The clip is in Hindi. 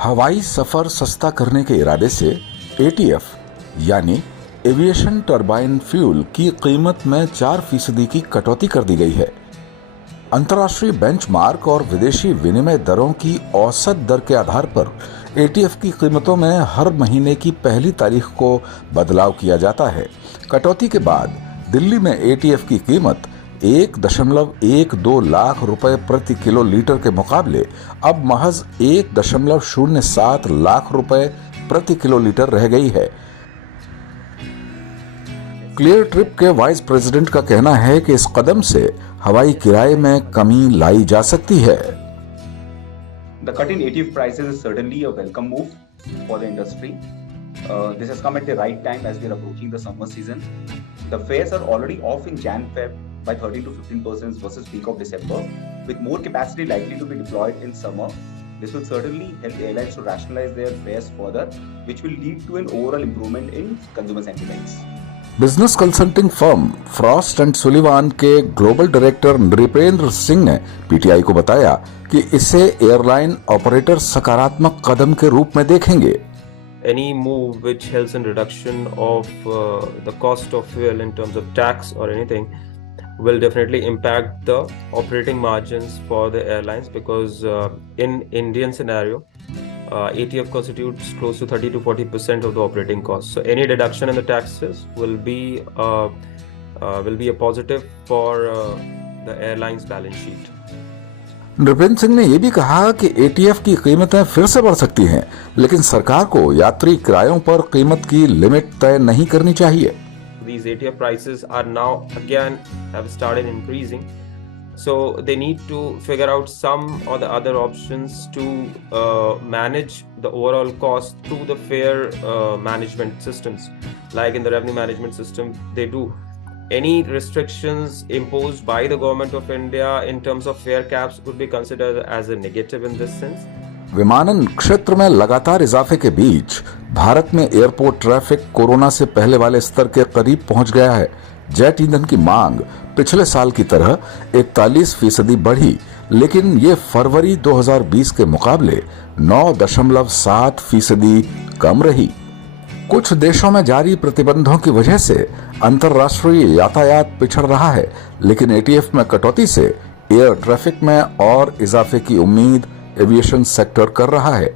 हवाई सफर सस्ता करने के इरादे से एटीएफ यानी एविएशन टरबाइन फ्यूल की कीमत में 4% की कटौती कर दी गई है। अंतर्राष्ट्रीय बेंचमार्क और विदेशी विनिमय दरों की औसत दर के आधार पर एटीएफ की कीमतों में हर महीने की पहली तारीख को बदलाव किया जाता है। कटौती के बाद दिल्ली में एटीएफ की कीमत 1.12 लाख रुपए प्रति किलो लीटर के मुकाबले अब महज 1.07 लाख रुपए प्रति किलो लीटर रह गई है। क्लियर ट्रिप के वाइस प्रेसिडेंट का कहना है कि इस कदम से हवाई किराए में कमी लाई जा सकती है। The cut in ATF prices is certainly a welcome move for the industry. This has come at the right time as we are approaching the summer season. The fares are already off in Jan-Feb by 13 to 15% versus peak of December, with more capacity likely to be deployed in summer. This will certainly help the airlines to rationalize their fares further, which will lead to an overall improvement in consumer sentiments. Business consulting firm Frost and Sullivan के ग्लोबल डायरेक्टर नृपेंद्र सिंह ने पीटीआई को बताया कि इसे एयरलाइन ऑपरेटर सकारात्मक कदम के रूप में देखेंगे। Any move which helps in reduction of the cost of fuel in terms of tax or anything will definitely impact the operating margins for the airlines, because in Indian scenario ATF constitutes close to 30 to 40% of the operating costs. So any deduction in the taxes will be a positive for the airline's balance sheet. Nripendra Singh ने यह भी कहा कि एटीएफ की कीमतें फिर से बढ़ सकती हैं, लेकिन सरकार को यात्री किरायों पर कीमत की लिमिट तय नहीं करनी चाहिए। These ATF prices are now again have started increasing, so they need to figure out some or the other options to manage the overall cost through the fare management systems, like in the revenue management system they do. Any restrictions imposed by the government of India in terms of fare caps would be considered as a negative in this sense. विमानन क्षेत्र में लगातार इजाफे के बीच भारत में एयरपोर्ट ट्रैफिक कोरोना से पहले वाले स्तर के करीब पहुंच गया है। जेट ईंधन की मांग पिछले साल की तरह 41% बढ़ी, लेकिन ये फरवरी 2020 के मुकाबले 9.7% कम रही। कुछ देशों में जारी प्रतिबंधों की वजह से अंतर्राष्ट्रीय यातायात पिछड़ रहा है, लेकिन एटीएफ में कटौती से एयर ट्रैफिक में और इजाफे की उम्मीद एविएशन सेक्टर कर रहा है।